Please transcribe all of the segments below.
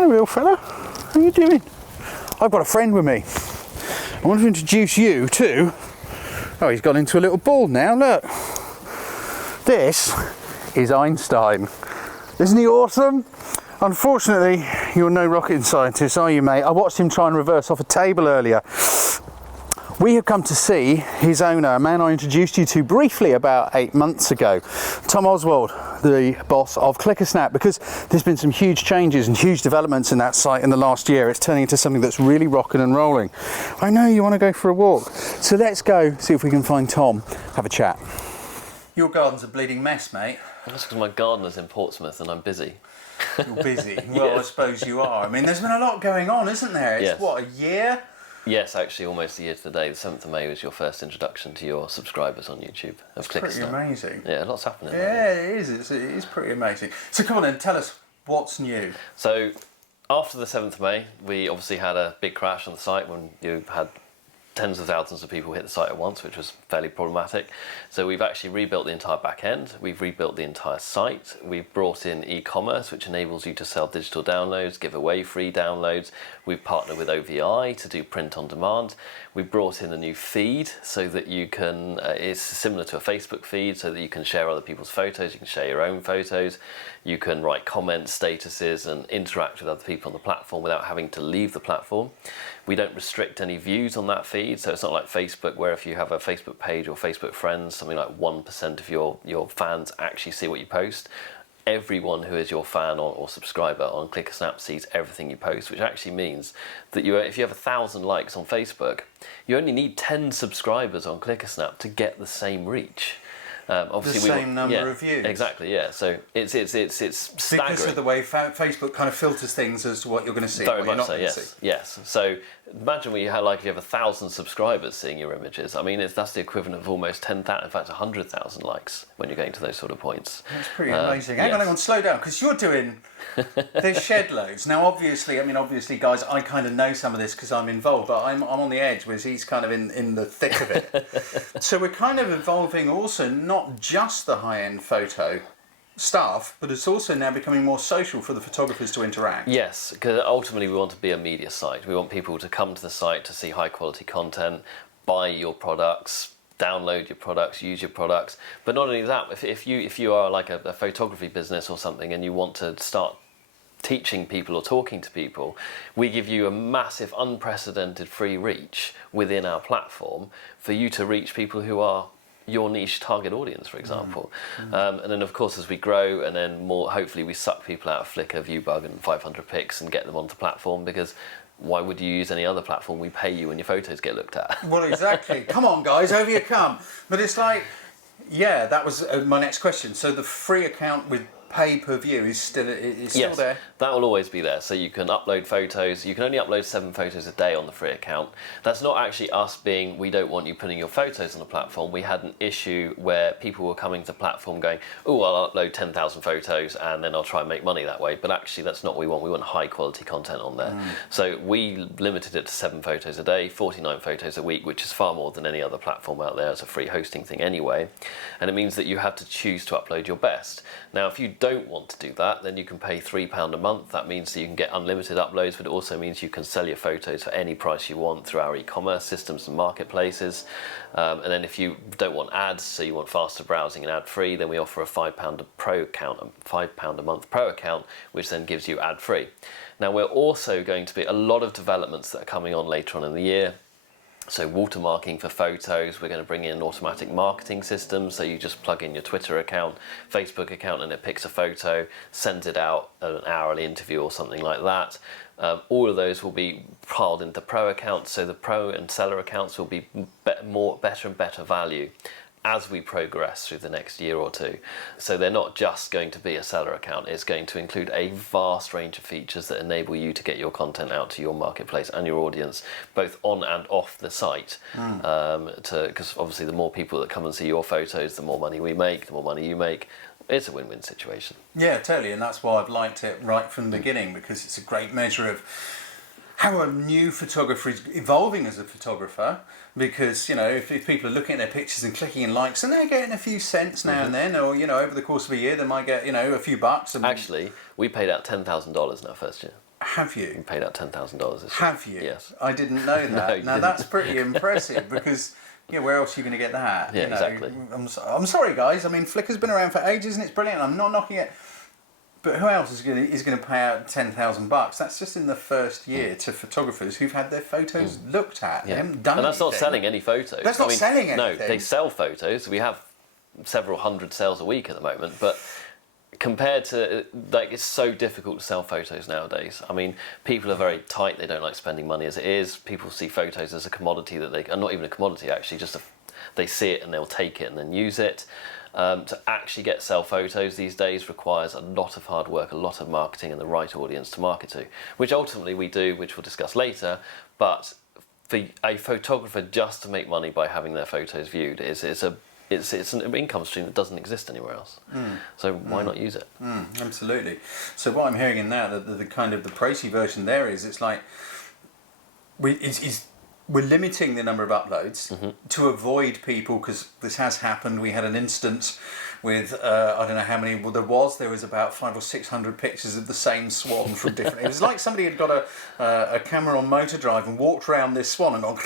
Hello, real fella. How you doing? I've got a friend with me. I want to introduce you to... Oh, he's got into a little ball now, look. This is Einstein. Isn't he awesome? Unfortunately, you're no rocket scientist, are you, mate? I watched him try and reverse off a table earlier. We have come to see his owner, a man I introduced you to briefly about 8 months ago, Tom Oswald, the boss of ClickASnap, because there's been some huge changes and huge developments in that site in the last year. It's turning into something that's really rocking and rolling. I know you want to go for a walk, so let's go see if we can find Tom, have a chat. Your garden's a bleeding mess, mate. Well, that's because my gardener's in Portsmouth and I'm busy. You're busy? Well, yes. I suppose you are. I mean, there's been a lot going on, isn't there? It's, yes. What, a year? Yes, actually, almost a year to the day. The 7th of May was your first introduction to your subscribers on YouTube of ClickASnap. Pretty amazing. Yeah, lots happening. Yeah, it is. It is pretty amazing. So come on then, tell us what's new. So after the 7th of May, we obviously had a big crash on the site when you had tens of thousands of people hit the site at once, which was fairly problematic. So we've actually rebuilt the entire back end. We've rebuilt the entire site. We've brought in e-commerce, which enables you to sell digital downloads, give away free downloads. We've partnered with OVI to do print on demand. We've brought in a new feed so that you can, it's similar to a Facebook feed, so that you can share other people's photos, you can share your own photos, you can write comments, statuses, and interact with other people on the platform without having to leave the platform. We don't restrict any views on that feed, so it's not like Facebook, where if you have a Facebook page or Facebook friends, something like 1% of your fans actually see what you post. Everyone who is your fan or subscriber on ClickASnap sees everything you post, which actually means that if you have 1,000 likes on Facebook, you only need 10 subscribers on ClickASnap to get the same reach. Obviously the same number of views. Exactly, yeah. So it's staggering. Because of the way Facebook kind of filters things as to what you're going to see. Very what you're much not so, yes. See. Yes. So imagine what you have, like if you have 1,000 subscribers seeing your images. I mean, that's the equivalent of almost 10,000, in fact 100,000 likes when you're getting to those sort of points. That's pretty amazing. Hang on, slow down, because you're doing, there's shed loads. Now obviously, guys, I kind of know some of this because I'm involved, but I'm on the edge, whereas he's kind of in the thick of it. So we're kind of evolving also, not just the high-end photo stuff, but it's also now becoming more social for the photographers to interact. Yes, because ultimately we want to be a media site. We want people to come to the site to see high quality content, buy your products, download your products, use your products. But not only that, if you are like a photography business or something and you want to start teaching people or talking to people, we give you a massive unprecedented free reach within our platform for you to reach people who are your niche target audience, for example. And then of course as we grow and then more, hopefully we suck people out of Flickr, Viewbug and 500 pics and get them onto platform, because why would you use any other platform? We pay you when your photos get looked at. Well, exactly. Come on guys, over you come. But it's like, yeah, that was my next question. So the free account with pay per view is still yes, there? That will always be there. So you can upload photos. You can only upload 7 photos a day on the free account. That's not actually us being, we don't want you putting your photos on the platform. We had an issue where people were coming to the platform going, oh, I'll upload 10,000 photos and then I'll try and make money that way. But actually that's not what we want. We want high quality content on there. So we limited it to 7 photos a day, 49 photos a week, which is far more than any other platform out there. It's a free hosting thing anyway. And it means that you have to choose to upload your best. Now, if you don't want to do that, then you can pay £3 a month. That means that you can get unlimited uploads, but it also means you can sell your photos for any price you want through our e-commerce systems and marketplaces. And then if you don't want ads, so you want faster browsing and ad-free, then we offer a £5 pro account, £5 a month pro account, which then gives you ad-free. Now, we're also going to be a lot of developments that are coming on later on in the year. So watermarking for photos, we're going to bring in an automatic marketing system, so you just plug in your Twitter account, Facebook account, and it picks a photo, sends it out, an hourly interview or something like that. All of those will be piled into pro accounts, so the pro and seller accounts will be better and better value as we progress through the next year or two. So they're not just going to be a seller account, it's going to include a vast range of features that enable you to get your content out to your marketplace and your audience, both on and off the site. Because obviously the more people that come and see your photos, the more money we make, the more money you make. It's a win-win situation. Yeah, totally, and that's why I've liked it right from the beginning, because it's a great measure of how a new photographer is evolving as a photographer, because, you know, if people are looking at their pictures and clicking in likes and they're getting a few cents now and then, or, you know, over the course of a year they might get, you know, a few bucks. And actually, we paid out $10,000 in our first year. Have you? We paid out $10,000 this Have year. you? Yes. I didn't know that. No, you Now didn't. that's pretty impressive because where else are you going to get that? Yeah, exactly. I'm sorry, guys. I mean, Flickr's been around for ages and it's brilliant. I'm not knocking it. But who else is going to pay out $10,000? That's just in the first year to photographers who've had their photos looked at. They haven't done And that's not anything. selling any photos. That's not selling anything. No, they sell photos. We have several hundred sales a week at the moment, but compared to, like, it's so difficult to sell photos nowadays. I mean, people are very tight. They don't like spending money as it is. People see photos as a commodity that they, and not even a commodity actually, they see it and they'll take it and then use it. To actually sell photos these days requires a lot of hard work, a lot of marketing, and the right audience to market to, which ultimately we do, which we'll discuss later. But for a photographer just to make money by having their photos viewed it's an income stream that doesn't exist anywhere else. So why not use it? Absolutely. So what I'm hearing in now, the kind of the pricey version there is, it's like we're limiting the number of uploads to avoid people, because this has happened. We had an instance with I don't know how many. Well, there was about 500 or 600 pictures of the same swan from different. It was like somebody had got a camera on motor drive and walked around this swan and gone.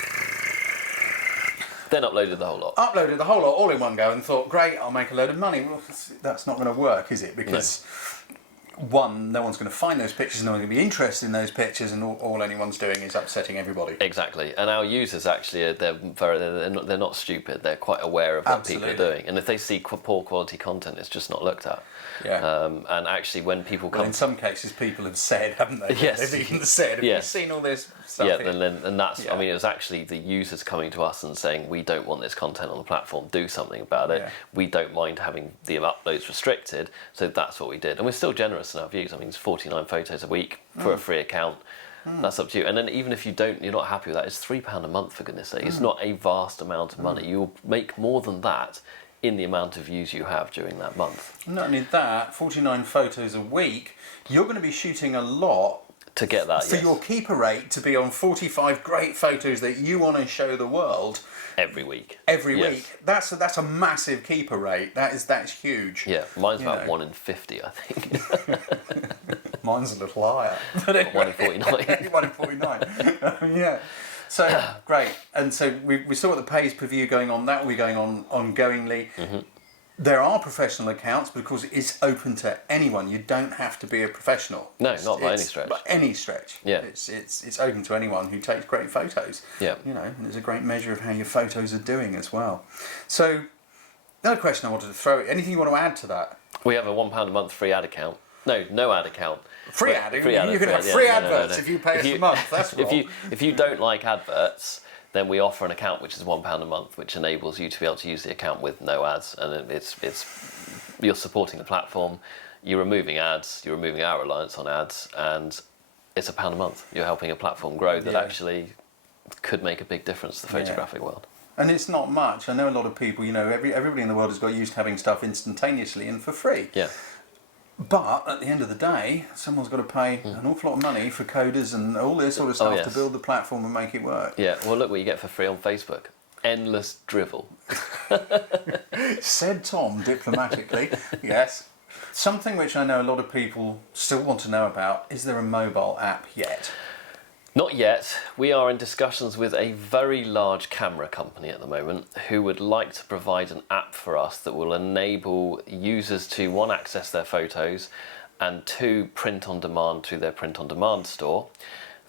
Then uploaded the whole lot. Uploaded the whole lot all in one go and thought, great, I'll make a load of money. Well, that's not going to work, is it? Because one, no one's going to find those pictures, no one's going to be interested in those pictures, and all anyone's doing is upsetting everybody. Exactly, and our users actually they're not stupid. They're quite aware of what people are doing, and if they see poor quality content, it's just not looked at. Yeah. And actually, when people come, in some cases, people have said, haven't they? Yes. They've even said, have you seen all this stuff? Yeah, and that's. I mean, it was actually the users coming to us and saying, we don't want this content on the platform. Do something about it. Yeah. We don't mind having the uploads restricted. So that's what we did, and we're still generous in our views. I mean, it's 49 photos a week for a free account. That's up to you. And then even if you're not happy with that, it's £3 a month, for goodness sake. It's not a vast amount of money. You'll make more than that in the amount of views you have during that month. Not only that, 49 photos a week, you're going to be shooting a lot to get that, for your keeper rate to be on 45 great photos that you want to show the world every week. Every week. That's a massive keeper rate. That's huge. Yeah, mine's about 1 in 50, I think. Mine's a little higher. But anyway, 1 in 49. 1 in 49. Yeah. So great. And so we saw what the pay-per-view going on. That will be going on ongoingly. There are professional accounts because it's open to anyone. You don't have to be a professional. No, not by any stretch. By any stretch. Yeah. It's open to anyone who takes great photos. Yeah. And it's a great measure of how your photos are doing as well. So, another question I wanted to throw. Anything you want to add to that? We have a £1 a month free ad account. No ad account. Free ad? You can have free adverts if you pay us a month. That's wrong. If you don't like adverts, then we offer an account which is £1 a month, which enables you to be able to use the account with no ads, and you're supporting the platform. You're removing ads. You're removing our reliance on ads, and it's £1 a month. You're helping a platform grow that actually could make a big difference to the photographic world. And it's not much. I know a lot of people. Everybody in the world has got used to having stuff instantaneously and for free. Yeah. But at the end of the day, someone's got to pay an awful lot of money for coders and all this sort of stuff to build the platform and make it work. Yeah, well, look what you get for free on Facebook. Endless drivel. Said Tom diplomatically. Yes. Something which I know a lot of people still want to know about, is there a mobile app yet? Not yet. We are in discussions with a very large camera company at the moment who would like to provide an app for us that will enable users to, one, access their photos, and two, print on demand through their print on demand store.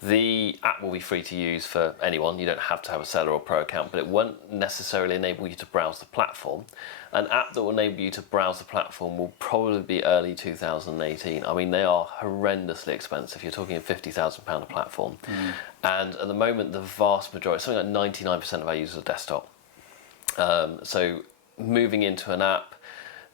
The app will be free to use for anyone. You don't have to have a seller or pro account, but it won't necessarily enable you to browse the platform. An app that will enable you to browse the platform will probably be early 2018. I mean, they are horrendously expensive. You're talking a £50,000 a platform. And at the moment, the vast majority, something like 99% of our users are desktop. So moving into an app,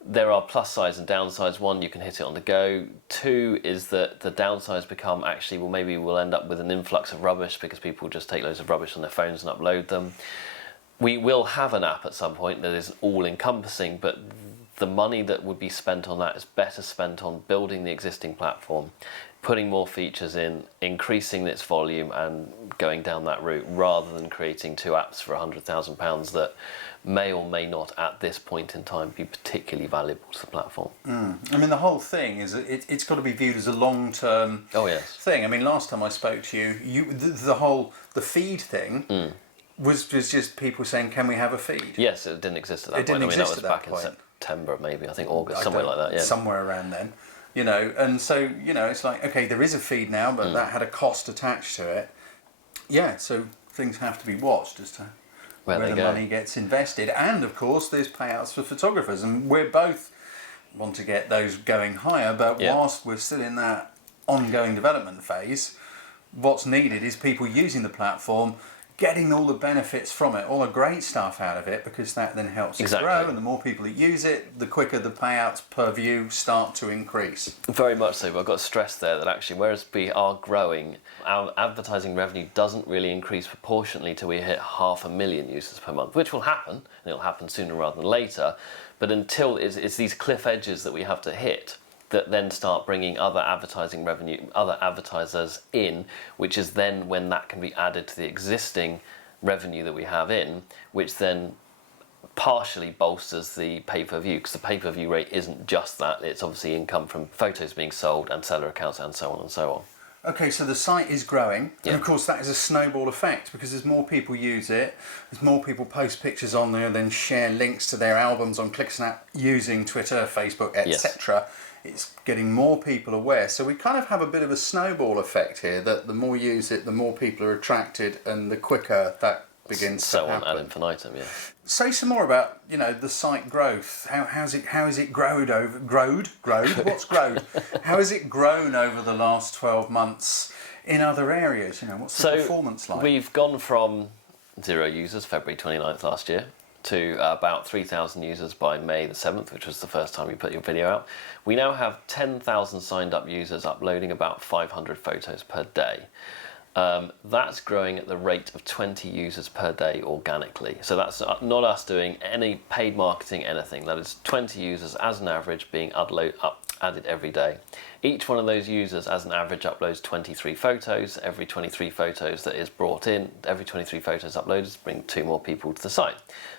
there are plus sides and downsides. One, you can hit it on the go. Two is that the downsides become maybe we'll end up with an influx of rubbish because people just take loads of rubbish on their phones and upload them. We will have an app at some point that is all-encompassing, but the money that would be spent on that is better spent on building the existing platform, putting more features in, increasing its volume and going down that route, rather than creating 2 apps for £100,000 that may or may not at this point in time be particularly valuable to the platform. I mean, the whole thing is it's got to be viewed as a long-term thing. I mean, last time I spoke to you, the feed thing was just people saying, can we have a feed? Yes, it didn't exist at that point. I mean, that was back in September, maybe, I think August, somewhere like that, yeah. Somewhere around then. And so, it's like, okay, there is a feed now, but that had a cost attached to it. Yeah, so things have to be watched as to where the money gets invested. And, of course, there's payouts for photographers. And we both want to get those going higher, but whilst we're still in that ongoing development phase, what's needed is people using the platform, getting all the benefits from it, all the great stuff out of it, because that then helps it grow, and the more people that use it, the quicker the payouts per view start to increase. Very much so, but I've got to stress there that actually, whereas we are growing, our advertising revenue doesn't really increase proportionately till we hit 500,000 users per month, which will happen, and it'll happen sooner rather than later, but until it's these cliff edges that we have to hit that then start bringing other advertising revenue, other advertisers in, which is then when that can be added to the existing revenue that we have in, which then partially bolsters the pay-per-view, because the pay-per-view rate isn't just that, it's obviously income from photos being sold and seller accounts and so on and so on. Okay, so the site is growing, and of course that is a snowball effect, because as more people use it, as more people post pictures on there, then share links to their albums on ClickASnap using Twitter, Facebook, etc., it's getting more people aware. So we kind of have a bit of a snowball effect here, that the more you use it, the more people are attracted, and the quicker that begins to happen. So on ad infinitum, yeah. Say some more about, the site growth. How has it growed? What's growed? How has it grown over the last 12 months in other areas? What's the performance like? We've gone from 0 users February 29th last year to about 3,000 users by May the 7th, which was the first time we put your video out. We now have 10,000 signed up users uploading about 500 photos per day. That's growing at the rate of 20 users per day organically. So that's not us doing any paid marketing, anything. That is 20 users as an average being added every day. Each one of those users as an average uploads 23 photos. Every 23 photos that is brought in, every 23 photos uploaded bring 2 more people to the site.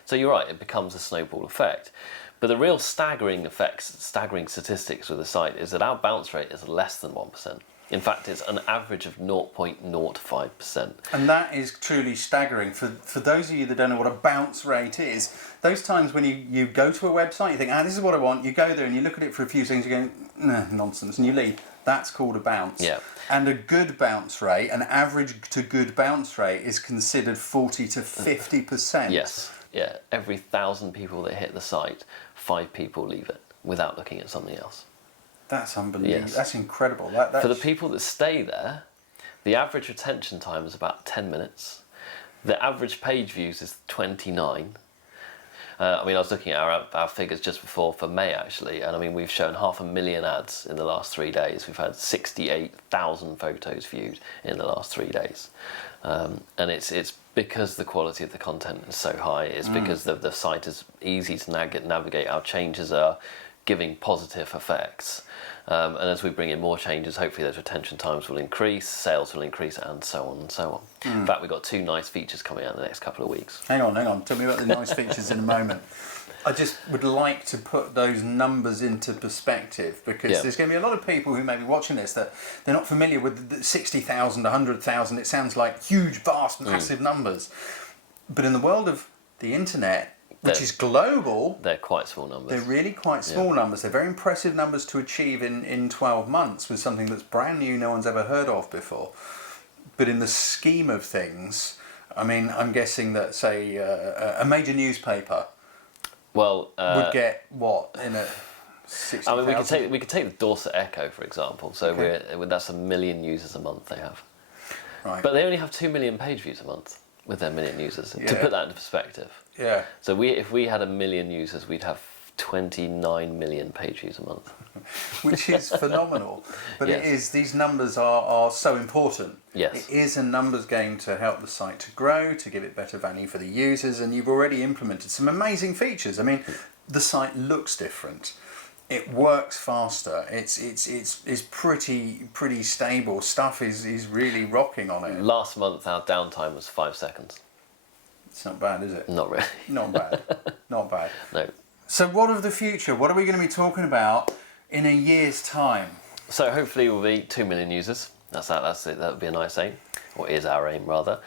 So you're right, it becomes a snowball effect. But the real staggering statistics with the site is that our bounce rate is less than 1%. In fact, it's an average of 0.05%. And that is truly staggering. For those of you that don't know what a bounce rate is, those times when you go to a website, you think, this is what I want, you go there and you look at it for a few seconds, you go, nah, nonsense, and you leave. That's called a bounce. Yeah. And a good bounce rate, an average to good bounce rate, is considered 40 to 50%. Yes. Yeah. Every 1,000 people that hit the site, 5 people leave it without looking at something else. That's unbelievable. Yes. That's incredible. That's... For the people that stay there, the average retention time is about 10 minutes. The average page views is 29. I was looking at our figures just before for May, actually, and we've shown 500,000 ads in the last 3 days. We've had 68,000 photos viewed in the last 3 days. And it's because the quality of the content is so high. It's because the site is easy to navigate. Our changes are giving positive effects. And as we bring in more changes, hopefully those retention times will increase, sales will increase, and so on and so on. In fact, we've got 2 nice features coming out in the next couple of weeks. Hang on. Tell me about the nice features in a moment. I just would like to put those numbers into perspective, because there's going to be a lot of people who may be watching this that they're not familiar with the 60,000, 100,000. It sounds like huge, vast, massive numbers. But in the world of the internet, which is global, they're quite small numbers. They're really quite small numbers. They're very impressive numbers to achieve in 12 months with something that's brand new, no one's ever heard of before. But in the scheme of things, I'm guessing that, say, a major newspaper would get what in a 60,000? we could take the Dorset Echo, for example. So that's 1 million users a month they have. Right. But they only have 2 million page views a month with their 1 million users. To put that into perspective. Yeah. So if we had 1 million users, we'd have 29 million page views a month. Which is phenomenal. But it is, these numbers are so important. Yes. It is a numbers game to help the site to grow, to give it better value for the users, and you've already implemented some amazing features. The site looks different. It works faster. It's pretty stable. Stuff is really rocking on it. Last month our downtime was 5 seconds. It's not bad, is it? Not really. Not bad. Not bad. No. So what of the future? What are we going to be talking about in a year's time? So hopefully we'll be 2 million users. That's it. That would be a nice aim, or is our aim rather.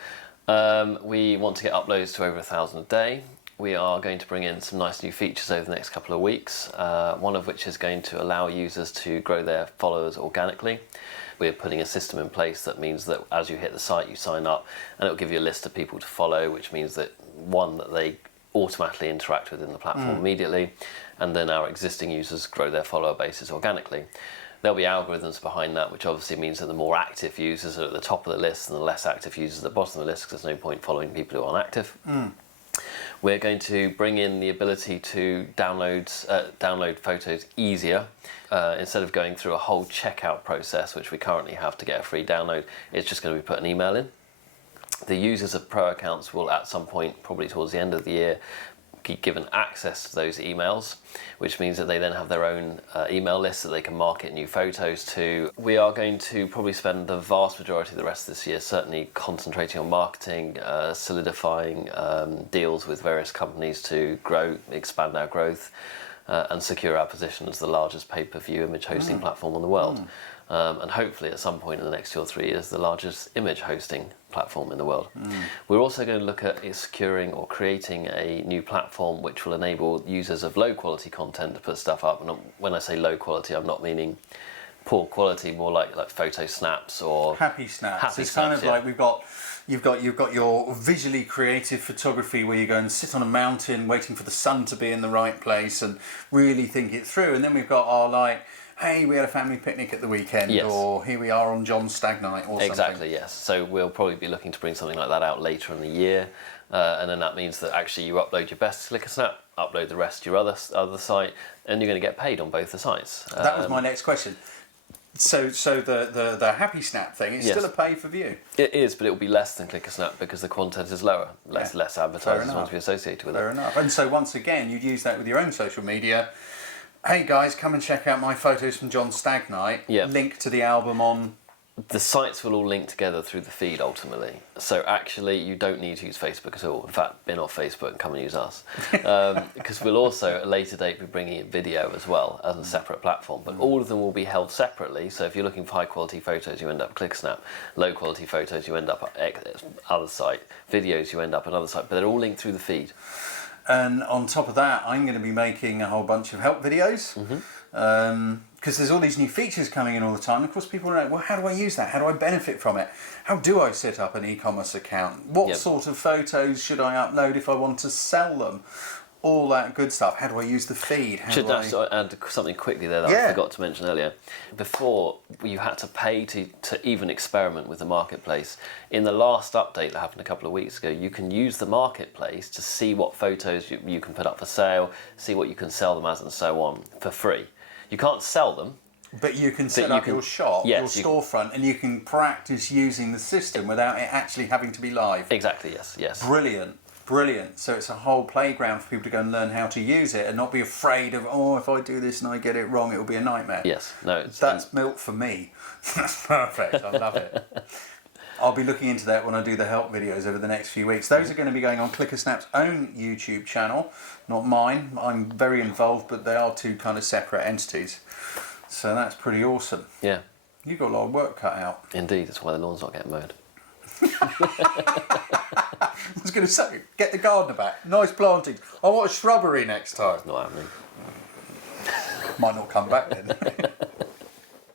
We want to get uploads to over 1,000 a day. We are going to bring in some nice new features over the next couple of weeks, one of which is going to allow users to grow their followers organically. We're putting a system in place that means that as you hit the site, you sign up, and it'll give you a list of people to follow, which means that, one, that they automatically interact within the platform immediately, and then our existing users grow their follower bases organically. There'll be algorithms behind that, which obviously means that the more active users are at the top of the list and the less active users at the bottom of the list, because there's no point following people who aren't active. We're going to bring in the ability to download photos easier. Instead of going through a whole checkout process, which we currently have to get a free download, it's just going to be put an email in. The users of Pro accounts will at some point, probably towards the end of the year, be given access to those emails, which means that they then have their own email list that they can market new photos to. We are going to probably spend the vast majority of the rest of this year certainly concentrating on marketing, solidifying deals with various companies to expand our growth, and secure our position as the largest pay-per-view image hosting platform in the world. And hopefully at some point in the next 2 or 3 years, the largest image hosting platform in the world. We're also going to look at securing or creating a new platform which will enable users of low quality content to put stuff up. And when I say low quality, I'm not meaning poor quality, more like photo snaps or happy snaps. Happy It's snaps, kind of yeah. like you've got your visually creative photography where you go and sit on a mountain waiting for the sun to be in the right place and really think it through. And then we've got our hey, we had a family picnic at the weekend, Yes. or here we are on John's Stag Night or something. Exactly, yes. So we'll probably be looking to bring something like that out later in the year. And then that means that actually you upload your best to ClickASnap, upload the rest to your other site, and you're going to get paid on both the sites. That was my next question. So the Happy Snap thing is still a pay-per-view. It is, but it will be less than ClickASnap because the content is lower. Less advertisers want to be associated with it. Fair enough. And so once again, you'd use that with your own social media. Hey guys, come and check out my photos from John's Stag Night. Yeah. Link to the album on... The sites will all link together through the feed ultimately. So actually you don't need to use Facebook at all. In fact, bin off Facebook and come and use us. Because we'll also at a later date be bringing in video as well as a separate platform. But all of them will be held separately. So if you're looking for high quality photos, you end up ClickASnap. Low quality photos, you end up at other site. Videos, you end up at another site. But they're all linked through the feed. And on top of that, I'm going to be making a whole bunch of help videos. Because there's all these new features coming in all the time. Of course, people are like, well, how do I use that? How do I benefit from it? How do I set up an e-commerce account? What sort of photos should I upload if I want to sell them? All that good stuff. How do I use the feed? Should I add something quickly there that I forgot to mention earlier? Before, you had to pay to even experiment with the marketplace. In the last update that happened a couple of weeks ago, you can use the marketplace to see what photos you can put up for sale, see what you can sell them as and so on for free. You can't sell them. But you can set up your shop, your storefront, and you can practice using the system without it actually having to be live. Exactly, yes. Brilliant. So it's a whole playground for people to go and learn how to use it and not be afraid of, if I do this and I get it wrong, it will be a nightmare. Yes, no. That's milk for me. That's perfect. I love it. I'll be looking into that when I do the help videos over the next few weeks. Those are going to be going on ClickASnap's own YouTube channel, not mine. I'm very involved, but they are two kind of separate entities. So that's pretty awesome. Yeah. You've got a lot of work cut out. Indeed, that's why the lawn's not getting mowed. I was going to say, get the gardener back. Nice plantings. I want a shrubbery next time. Not happening. Might not come back then.